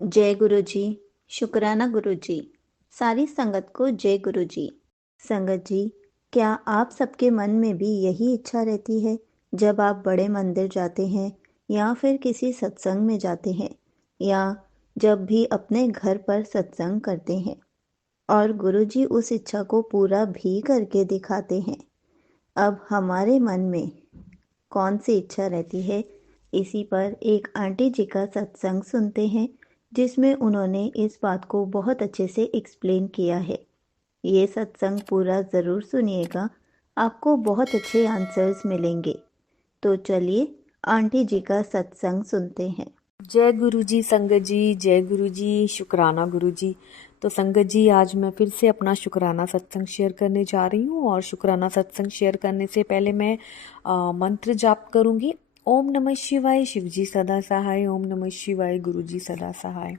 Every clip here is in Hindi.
जय गुरु जी। शुक्राना गुरु जी। सारी संगत को जय गुरु जी। संगत जी, क्या आप सबके मन में भी यही इच्छा रहती है जब आप बड़े मंदिर जाते हैं या फिर किसी सत्संग में जाते हैं या जब भी अपने घर पर सत्संग करते हैं और गुरु जी उस इच्छा को पूरा भी करके दिखाते हैं? अब हमारे मन में कौन सी इच्छा रहती है, इसी पर एक आंटी जी का सत्संग सुनते हैं जिसमें उन्होंने इस बात को बहुत अच्छे से एक्सप्लेन किया है। ये सत्संग पूरा ज़रूर सुनिएगा, आपको बहुत अच्छे आंसर्स मिलेंगे। तो चलिए आंटी जी का सत्संग सुनते हैं। जय गुरु जी संगत जी, जय गुरु जी, शुक्राना गुरु जी। तो संगत जी, आज मैं फिर से अपना शुक्राना सत्संग शेयर करने जा रही हूँ। और शुक्राना सत्संग शेयर करने से पहले मैं मंत्र जाप करूँगी। ओम नमः शिवाय, शिव जी सदा सहाय। ओम नमः शिवाय, गुरु जी सदा सहाय।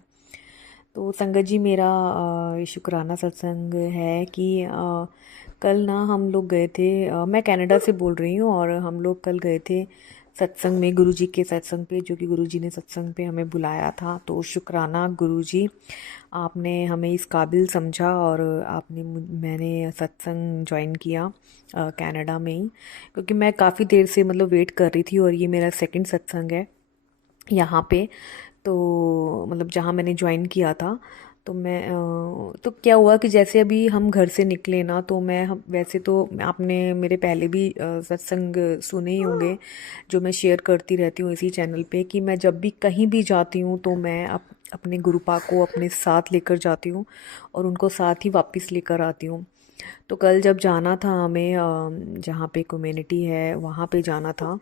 तो संगत जी, मेरा शुक्राना सत्संग है कि कल ना हम लोग गए थे, मैं कनाडा से बोल रही हूँ, और हम लोग कल गए थे सत्संग में, गुरुजी के सत्संग पे, जो कि गुरुजी ने सत्संग पे हमें बुलाया था। तो शुक्राना गुरुजी, आपने हमें इस काबिल समझा और मैंने सत्संग ज्वाइन किया कनाडा में ही, क्योंकि मैं काफ़ी देर से मतलब वेट कर रही थी, और ये मेरा सेकंड सत्संग है यहाँ पे। तो मतलब जहाँ मैंने ज्वाइन किया था, तो तो क्या हुआ कि जैसे अभी हम घर से निकले ना, तो वैसे तो आपने मेरे पहले भी सत्संग सुने ही होंगे, जो मैं शेयर करती रहती हूँ इसी चैनल पे, कि मैं जब भी कहीं भी जाती हूँ तो मैं अपने गुरुपा को अपने साथ लेकर जाती हूँ और उनको साथ ही वापस लेकर आती हूँ। तो कल जब जाना था हमें, जहाँ पे कम्युनिटी है वहाँ पे जाना था,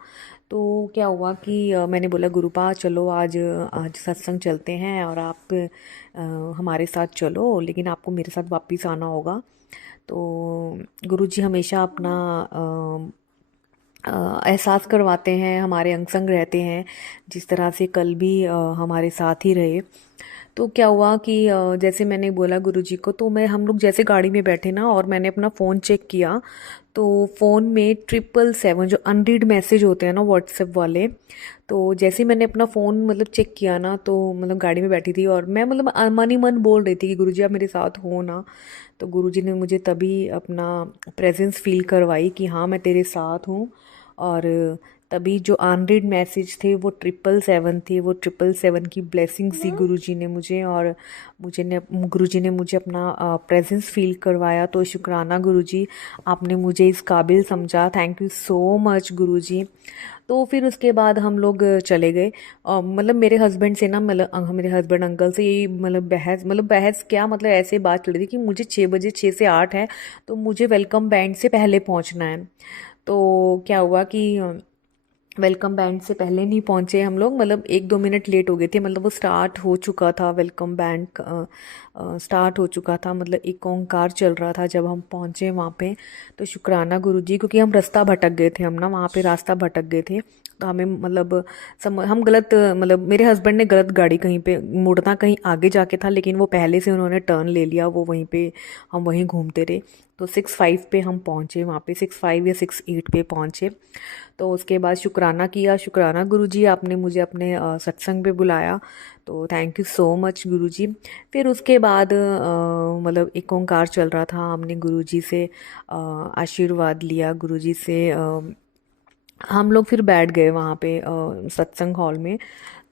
तो क्या हुआ कि मैंने बोला, गुरुपा चलो आज आज सत्संग चलते हैं, और आप हमारे साथ चलो, लेकिन आपको मेरे साथ वापस आना होगा। तो गुरुजी हमेशा अपना एहसास करवाते हैं, हमारे अंग संग रहते हैं, जिस तरह से कल भी हमारे साथ ही रहे। तो क्या हुआ कि जैसे मैंने बोला गुरुजी को, तो हम लोग जैसे गाड़ी में बैठे ना, और मैंने अपना फ़ोन चेक किया, तो फ़ोन में 777 जो अनरीड मैसेज होते हैं ना व्हाट्सएप वाले, तो जैसे ही मैंने अपना फ़ोन मतलब चेक किया ना, तो मतलब गाड़ी में बैठी थी और मैं मतलब मन ही मन बोल रही थी कि गुरुजी आप मेरे साथ हो ना। तो गुरुजी ने मुझे तभी अपना प्रेजेंस फील करवाई कि हाँ मैं तेरे साथ हूँ। और तभी जो अनरीड मैसेज थे वो 777 थे, वो 777 की ब्लेसिंग्स दी गुरुजी ने मुझे, और गुरुजी ने मुझे अपना प्रेजेंस फील करवाया। तो शुक्राना गुरुजी, आपने मुझे इस काबिल समझा। थैंक यू सो मच गुरुजी। तो फिर उसके बाद हम लोग चले गए। मतलब मेरे हस्बैंड से ना, मतलब मेरे हस्बैंड अंकल से यही मतलब बहस क्या, मतलब ऐसे बात चल रही थी कि मुझे 6 बजे, 6 से 8 है, तो मुझे वेलकम बैंड से पहले पहुंचना है। तो क्या हुआ कि वेलकम बैंड से पहले नहीं पहुंचे हम लोग, मतलब 1-2 मिनट लेट हो गए थे, मतलब वो स्टार्ट हो चुका था, वेलकम बैंड स्टार्ट हो चुका था, मतलब एक ओंकार चल रहा था जब हम पहुंचे वहाँ पे। तो शुक्राना गुरुजी, क्योंकि हम रास्ता भटक गए थे, हम ना वहाँ पे रास्ता भटक गए थे, तो हमें मतलब हम गलत, मतलब मेरे हस्बैंड ने गलत गाड़ी कहीं पे मुड़ना कहीं आगे जाके था, लेकिन वो पहले से उन्होंने टर्न ले लिया, वो वहीं पे, हम वहीं घूमते रहे। तो 6-5 पे हम पहुँचे वहाँ पे, 6-5 या 6-8 पे पहुँचे। तो उसके बाद शुक्राना किया। शुक्राना गुरुजी, आपने मुझे अपने सत्संग पे बुलाया, तो थैंक यू सो मच गुरुजी। फिर उसके बाद मतलब एक ओंकार चल रहा था, हमने गुरुजी से आशीर्वाद लिया, गुरुजी से हम लोग फिर बैठ गए वहाँ पे सत्संग हॉल में।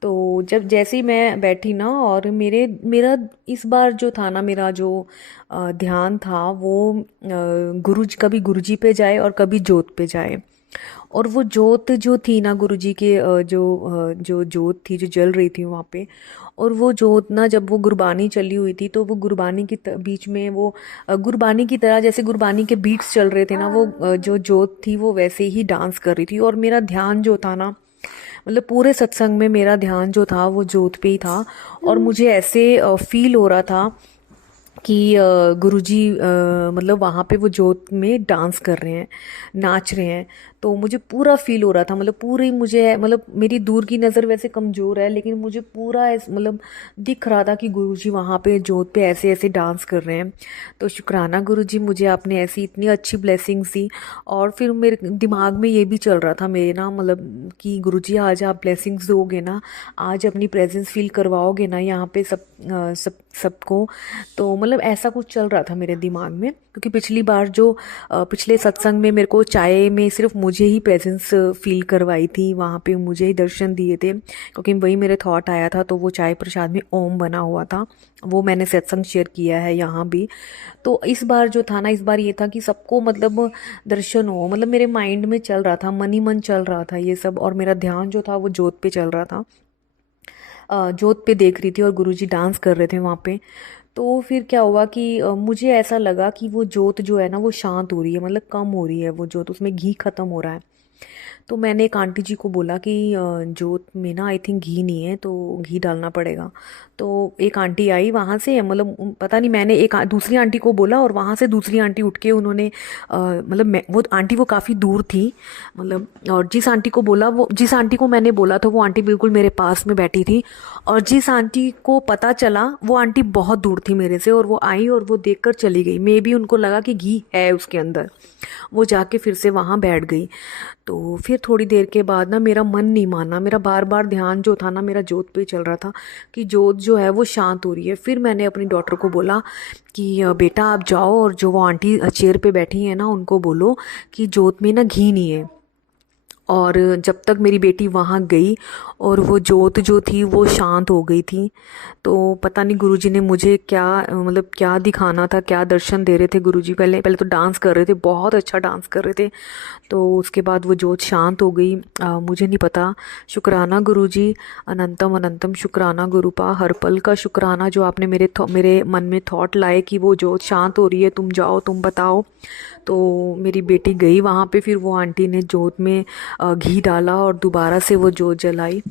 तो जब जैसे ही मैं बैठी ना, और मेरा इस बार जो था ना, मेरा जो ध्यान था वो कभी गुरुजी पे जाए और कभी जोत पे जाए। और वो जोत जो थी ना गुरुजी के, जो जोत थी जो जल रही थी वहाँ पे, और वो जोत ना, जब वो गुरबानी चली हुई थी, तो वो गुरबानी की बीच में वो गुरबानी की तरह, जैसे गुरबानी के बीट्स चल रहे थे ना, वो जो जोत थी वो वैसे ही डांस कर रही थी। और मेरा ध्यान जो था ना, मतलब पूरे सत्संग में मेरा ध्यान जो था वो जोत पे ही था। और मुझे ऐसे फील हो रहा था कि गुरुजी मतलब वहाँ पे वो जोत में डांस कर रहे हैं, नाच रहे हैं। तो मुझे पूरा फील हो रहा था, मतलब पूरी मुझे, मतलब मेरी दूर की नज़र वैसे कमज़ोर है, लेकिन मुझे पूरा मतलब दिख रहा था कि गुरुजी वहाँ पे जोत पे ऐसे ऐसे डांस कर रहे हैं। तो शुक्राना गुरुजी, मुझे आपने ऐसी इतनी अच्छी ब्लेसिंग्स दी। और फिर मेरे दिमाग में ये भी चल रहा था मेरे ना, मतलब कि गुरुजी आज आप ब्लेसिंग्स दोगे ना, आज अपनी प्रेजेंस फील करवाओगे ना यहाँ पे सबको। तो मतलब ऐसा कुछ चल रहा था मेरे दिमाग में, क्योंकि पिछली बार जो पिछले सत्संग में मेरे को चाय में सिर्फ मुझे ही प्रेजेंस फील करवाई थी, वहाँ पे मुझे ही दर्शन दिए थे, क्योंकि वही मेरे थॉट आया था। तो वो चाय प्रसाद में ओम बना हुआ था, वो मैंने सत्संग शेयर किया है यहाँ भी। तो इस बार जो था ना, इस बार ये था कि सबको मतलब दर्शन हो, मतलब मेरे माइंड में चल रहा था, मन ही मन चल रहा था ये सब, और मेरा ध्यान जो था वो जोत पे चल रहा था। जोत पे देख रही थी और गुरुजी डांस कर रहे थे वहाँ पे। तो फिर क्या हुआ कि मुझे ऐसा लगा कि वो जोत जो है ना वो शांत हो रही है, मतलब कम हो रही है वो जोत, उसमें घी खत्म हो रहा है। तो मैंने एक आंटी जी को बोला कि जोत में ना आई थिंक घी नहीं है, तो घी डालना पड़ेगा। तो एक आंटी आई वहाँ से, मतलब पता नहीं, मैंने एक दूसरी आंटी को बोला, और वहाँ से दूसरी आंटी उठ के उन्होंने मतलब वो आंटी वो काफ़ी दूर थी, मतलब, और जिस आंटी को मैंने बोला था वो आंटी बिल्कुल मेरे पास में बैठी थी। और जिस आंटी को पता चला वो आंटी बहुत दूर थी मेरे से, और वो आई और वो देखकर चली गई। मे बी उनको लगा कि घी है उसके अंदर, वो जाके फिर से वहाँ बैठ गई। तो फिर थोड़ी देर के बाद ना मेरा मन नहीं माना, मेरा बार बार ध्यान जो था ना मेरा जोत पे चल रहा था कि जोत जो है वो शांत हो रही है। फिर मैंने अपनी डॉटर को बोला कि बेटा आप जाओ और जो वो आंटी चेयर पे बैठी है ना उनको बोलो कि जोत में ना घी नहीं है। और जब तक मेरी बेटी वहाँ गई और वो जोत जो थी वो शांत हो गई थी। तो पता नहीं गुरुजी ने मुझे क्या मतलब क्या दिखाना था, क्या दर्शन दे रहे थे गुरुजी। पहले पहले तो डांस कर रहे थे, बहुत अच्छा डांस कर रहे थे। तो उसके बाद वो जोत शांत हो गई। मुझे नहीं पता। शुक्राना गुरुजी, अनंतम अनंतम शुक्राना गुरुपा, हर पल का शुक्राना जो आपने मेरे मन में थॉट लाए कि वो जोत शांत हो रही है, तुम जाओ तुम बताओ। तो मेरी बेटी गई वहाँ पे, फिर वो आंटी ने जोत में घी डाला और दोबारा से वो जोत जलाई।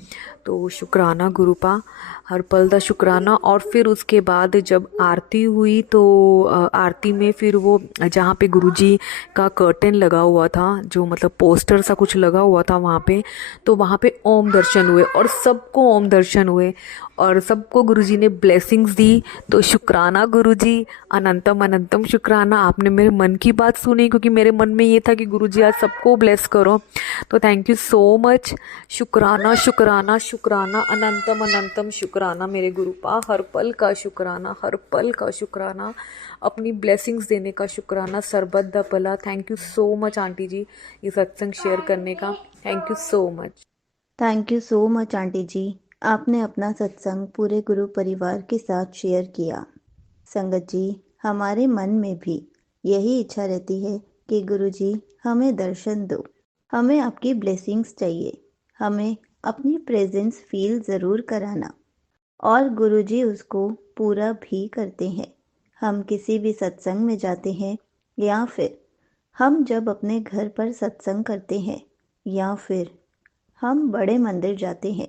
तो शुक्राना गुरुपा, हर पल दा शुक्राना। और फिर उसके बाद जब आरती हुई तो आरती में फिर वो जहाँ पे गुरुजी का कर्टेन लगा हुआ था, जो मतलब पोस्टर सा कुछ लगा हुआ था वहाँ पे, तो वहाँ पे ओम दर्शन हुए और सबको ओम दर्शन हुए और सबको गुरुजी ने ब्लेसिंग्स दी। तो शुक्राना गुरुजी, अनंतम अनंतम शुक्राना, आपने मेरे मन की बात सुनी, क्योंकि मेरे मन में ये था कि गुरुजी आज सबको ब्लेस करो। तो थैंक यू सो मच। शुक्राना शुक्राना शुक्राना, अनंतम अनंतम शुक्राना मेरे गुरुपा, हर पल का शुक्राना, हर पल का शुक्राना, अपनी ब्लेसिंग्स देने का शुक्राना, सरबत द भला। Thank you so much aunty ji ये सत्संग शेयर करने का, thank you so much. Thank you so much aunty ji, आपने अपना सत्संग पूरे गुरु परिवार के साथ शेयर किया। संगत जी, हमारे मन में भी यही इच्छा रहती है कि गुरु जी हमें दर्शन दो, हमें आपकी ब्लेसिंग्स चाहिए, हमें अपनी प्रेजेंस फील ज़रूर कराना। और गुरु जी उसको पूरा भी करते हैं। हम किसी भी सत्संग में जाते हैं, या फिर हम जब अपने घर पर सत्संग करते हैं, या फिर हम बड़े मंदिर जाते हैं,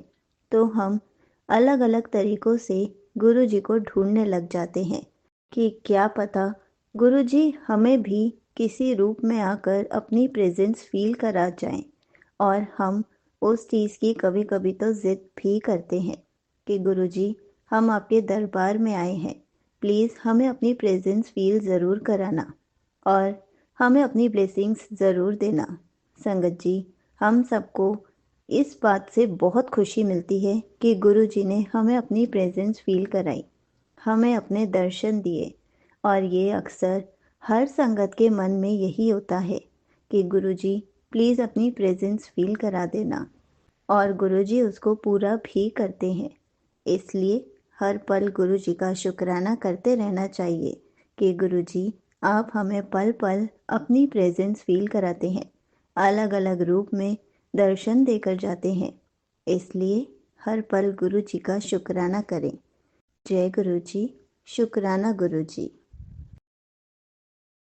तो हम अलग अलग तरीक़ों से गुरु जी को ढूंढने लग जाते हैं कि क्या पता गुरु जी हमें भी किसी रूप में आकर अपनी प्रेजेंस फील करा जाएं। और हम उस चीज़ की कभी कभी तो ज़िद भी करते हैं कि गुरु जी हम आपके दरबार में आए हैं, प्लीज़ हमें अपनी प्रेजेंस फील ज़रूर कराना और हमें अपनी ब्लेसिंग्स ज़रूर देना। संगत जी, हम सबको इस बात से बहुत खुशी मिलती है कि गुरु जी ने हमें अपनी प्रेजेंस फील कराई, हमें अपने दर्शन दिए। और ये अक्सर हर संगत के मन में यही होता है कि गुरु जी प्लीज़ अपनी प्रेजेंस फील करा देना, और गुरु जी उसको पूरा भी करते हैं। इसलिए हर पल गुरु जी का शुक्राना करते रहना चाहिए कि गुरु जी आप हमें पल पल अपनी प्रेजेंस फील कराते हैं, अलग अलग रूप में दर्शन देकर जाते हैं। इसलिए हर पल गुरु जी का शुक्राना करें। जय गुरु जी। शुक्राना गुरु जी।